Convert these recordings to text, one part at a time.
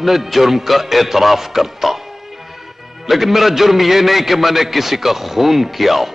अपने जुर्म का एतराफ करता हूं, लेकिन मेरा जुर्म ये नहीं कि मैंने किसी का खून किया हो।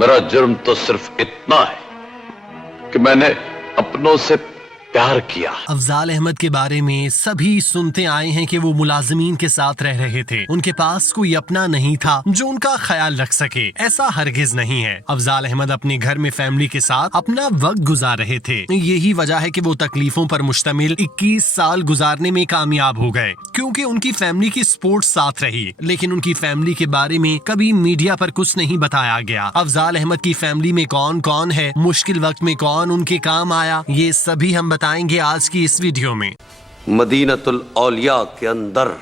मेरा जुर्म तो सिर्फ इतना है कि मैंने अपनों से प्यार किया। अफजाल अहमद के बारे में सभी सुनते आए हैं कि वो मुलाजिमीन के साथ रह रहे थे, उनके पास कोई अपना नहीं था जो उनका ख्याल रख सके। ऐसा हरगिज नहीं है। अफजाल अहमद अपने घर में फैमिली के साथ अपना वक्त गुजार रहे थे। यही वजह है कि वो तकलीफों पर मुश्तमिल 21 साल गुजारने में कामयाब हो गए, क्योंकि उनकी फैमिली की सपोर्ट साथ रही। लेकिन उनकी फैमिली के बारे में कभी मीडिया पर कुछ नहीं बताया गया। अफजाल अहमद की फैमिली में कौन कौन है, मुश्किल वक्त में कौन उनके काम आया, ये सभी हम बताएंगे आज की इस वीडियो में। मदीनतुल औलिया के अंदर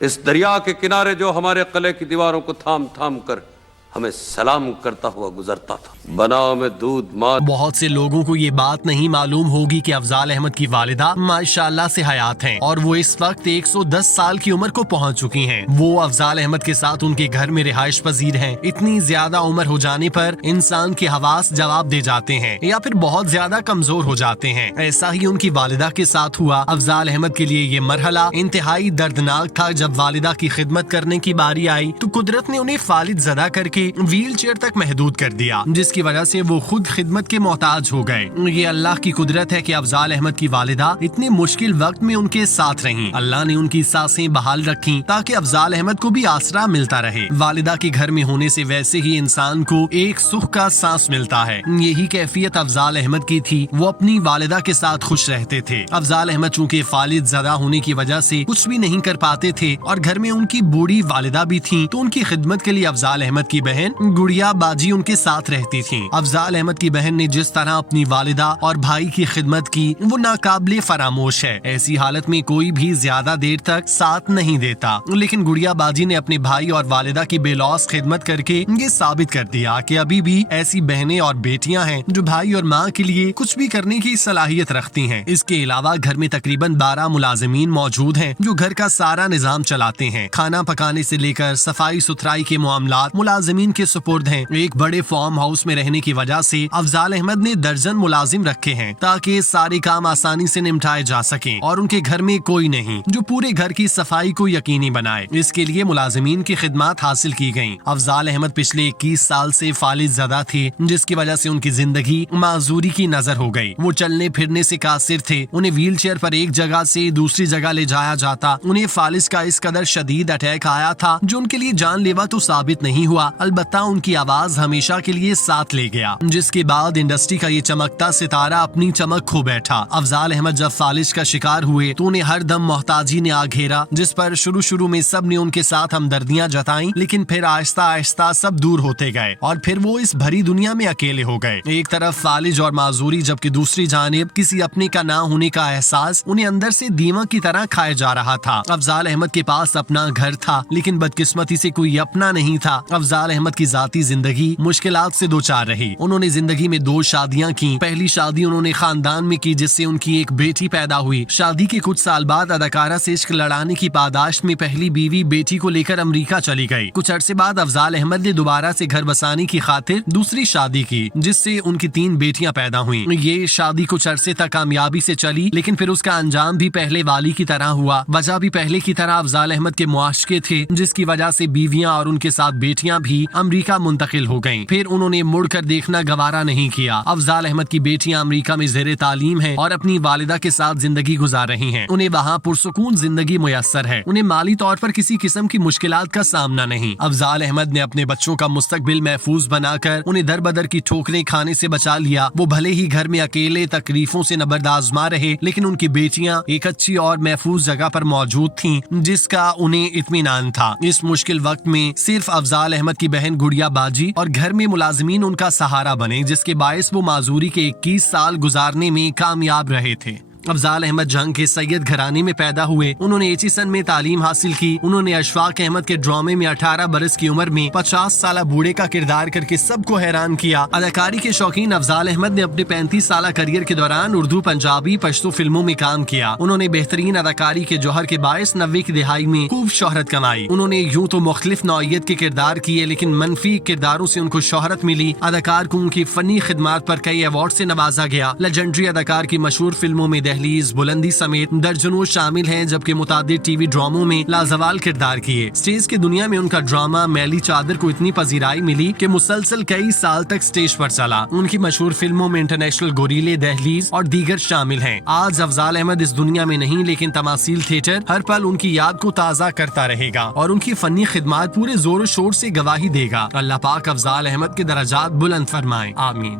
इस दरिया के किनारे जो हमारे किले की दीवारों को थाम थाम कर हमें सलाम करता हुआ गुजरता था, बनाओ में दूध मार। बहुत से लोगों को ये बात नहीं मालूम होगी कि अफजाल अहमद की वालिदा माशाल्लाह से हयात हैं और वो इस वक्त 110 साल की उम्र को पहुंच चुकी हैं। वो अफजाल अहमद के साथ उनके घर में रिहाइश पजीर हैं। इतनी ज्यादा उम्र हो जाने पर इंसान के हवास जवाब दे जाते हैं या फिर बहुत ज्यादा कमजोर हो जाते हैं। ऐसा ही उनकी वालिदा के साथ हुआ। अफजाल अहमद के लिए ये मरहला इंतहाई दर्दनाक था। जब वालिदा की खिदमत करने की बारी आई तो कुदरत ने उन्हें फालिज ज़दा करके व्हील चेयर तक महदूद कर दिया, जिसकी वजह से वो खुद खिदमत के मोहताज हो गए। ये अल्लाह की कुदरत है कि अफजाल अहमद की वालिदा इतने मुश्किल वक्त में उनके साथ रहीं। अल्लाह ने उनकी सांसें बहाल रखी ताकि अफजाल अहमद को भी आसरा मिलता रहे। वालिदा के घर में होने से वैसे ही इंसान को एक सुख का सांस मिलता है। यही कैफियत अफजाल अहमद की थी। वो अपनी वालिदा के साथ खुश रहते थे। अफजाल अहमद चूँकि फालिज ज़दा होने की वजह से कुछ भी नहीं कर पाते थे और घर में उनकी बूढ़ी वालिदा भी थी, तो उनकी खिदमत के लिए अफजाल अहमद की बहन गुड़िया बाजी उनके साथ रहती थी। अफजाल अहमद की बहन ने जिस तरह अपनी वालिदा और भाई की खिदमत की वो नाकाबिले फरामोश है। ऐसी हालत में कोई भी ज्यादा देर तक साथ नहीं देता, लेकिन गुड़िया बाजी ने अपने भाई और वालिदा की बेलौस खिदमत करके ये साबित कर दिया कि अभी भी ऐसी बहनें और बेटियां हैं जो भाई और माँ के लिए कुछ भी करने की सलाहियत रखती हैं। इसके अलावा घर में तकरीबन 12 मुलाजिमीन मौजूद हैं जो घर का सारा निजाम चलाते हैं। खाना पकाने से लेकर सफाई सुथराई के मामलात मुलाजिमीन के सुपुर्द हैं। एक बड़े फार्म हाउस में रहने की वजह से अफजाल अहमद ने दर्जन मुलाजिम रखे हैं ताकि सारे काम आसानी से निपटाए जा सकें और उनके घर में कोई नहीं जो पूरे घर की सफाई को यकीनी बनाए। इसके लिए मुलाजिमीन की खिदमत हासिल की गयी। अफजाल अहमद पिछले 21 साल से फालिज ज़दा थे, जिसकी वजह से उनकी जिंदगी माजूरी की नजर हो गई। वो चलने फिरने से कासिर थे। उन्हें व्हील चेयर पर एक जगह से दूसरी जगह ले जाया जाता। उन्हें फालिज का इस कदर शदीद अटैक आया था जो उनके लिए जानलेवा तो साबित नहीं हुआ, अलबत्ता उनकी आवाज हमेशा के लिए साथ ले गया, जिसके बाद इंडस्ट्री का ये चमकता सितारा अपनी चमक खो बैठा। अफजाल अहमद जब फालिज का शिकार हुए तो उन्हें हर दम मोहताजी ने आ घेरा, जिस पर शुरू में सब ने उनके साथ हमदर्दियां जताई, लेकिन फिर आहिस्ता आहिस्ता सब दूर होते गए और फिर वो इस भरी दुनिया में अकेले हो गए। एक तरफ फालिज और माजूरी, जबकि दूसरी जानिब किसी अपने का ना होने का एहसास उन्हें अंदर से दीमक की तरह खाए जा रहा था। अफजाल अहमद के पास अपना घर था, लेकिन बदकिस्मती से कोई अपना नहीं था। अफजाल अहमद की जाती जिंदगी मुश्किलात से दो चार रही। उन्होंने जिंदगी में 2 शादियां की। पहली शादी उन्होंने खानदान में की, जिससे उनकी एक बेटी पैदा हुई। शादी के कुछ साल बाद अदाकारा से इश्क लड़ाने की पादाश्त में पहली बीवी बेटी को लेकर अमेरिका चली गई। कुछ अरसे बाद अफजाल अहमद ने दोबारा से घर बसाने की खातिर दूसरी शादी की, जिससे उनकी 3 बेटियां पैदा हुई। ये शादी कुछ अरसे तक कामयाबी से चली, लेकिन फिर उसका अंजाम भी पहले वाली की तरह हुआ। वजह भी पहले की तरह अफजाल अहमद के मुआशके थे, जिसकी वजह से बीवियां और उनके साथ बेटियां भी अमेरिका मुंतकिल हो गयी। फिर उन्होंने मुड़कर देखना गवारा नहीं किया। अफजाल अहमद की बेटियां अमेरिका में ज़ेरे तालीम हैं और अपनी वालिदा के साथ जिंदगी गुजार रही हैं। उन्हें वहाँ पुरसुकून जिंदगी मुयस्सर है। उन्हें माली तौर पर किसी किस्म की मुश्किलात का सामना नहीं। अफजाल अहमद ने अपने बच्चों का मुस्तकबिल महफूज बनाकर उन्हें दर बदर की ठोकरें खाने से बचा लिया। वो भले ही घर में अकेले तकलीफों से नबर्द आजमा रहे, लेकिन उनकी बेटियां एक अच्छी और महफूज जगह पर मौजूद थीं, जिसका उन्हें इत्मीनान था। इस मुश्किल वक्त में सिर्फ अफजाल अहमद की बहन गुड़िया बाजी और घर में मुलाजिमीन उनका सहारा बने, जिसके बायस वो माजूरी के 21 साल गुजारने में कामयाब रहे थे। अफजाल अहमद जंग के सैयद घराने में पैदा हुए। उन्होंने एचिसन में तालीम हासिल की। उन्होंने अशफाक अहमद के ड्रामे में 18 बरस की उम्र में 50 साल बूढ़े का किरदार करके सबको हैरान किया। अदाकारी के शौकीन अफजाल अहमद ने अपने 35 साल करियर के दौरान उर्दू, पंजाबी, पश्तो फिल्मों में काम किया। उन्होंने बेहतरीन अदाकारी के जौहर के बायस 90 की दिहाई में खूब शोहरत कमाई। उन्होंने यूं तो मुख्तलिफ नौइयत के किरदार किए, लेकिन मनफी किरदारों से उनको शोहरत मिली। अदाकार को उनकी फनी खिदमात पर कई अवार्ड से नवाजा गया। लेजेंडरी अदाकार की मशहूर फिल्मों में دہلیز، بلندی سمیت درجنوں شامل ہیں، جبکہ متعدد ٹی وی ڈراموں میں لازوال کردار کیے۔ اسٹیج کی دنیا میں ان کا ڈرامہ میلی چادر کو اتنی پذیرائی ملی کہ مسلسل کئی سال تک اسٹیج پر چلا۔ ان کی مشہور فلموں میں انٹرنیشنل گوریلے، دہلیز اور دیگر شامل ہیں۔ آج افضال احمد اس دنیا میں نہیں، لیکن تماثیل تھیٹر ہر پل ان کی یاد کو تازہ کرتا رہے گا اور ان کی فنی خدمات پورے زور و شور سے گواہی دے گا۔ اللہ پاک افضال احمد کے درجات بلند فرمائے، آمین۔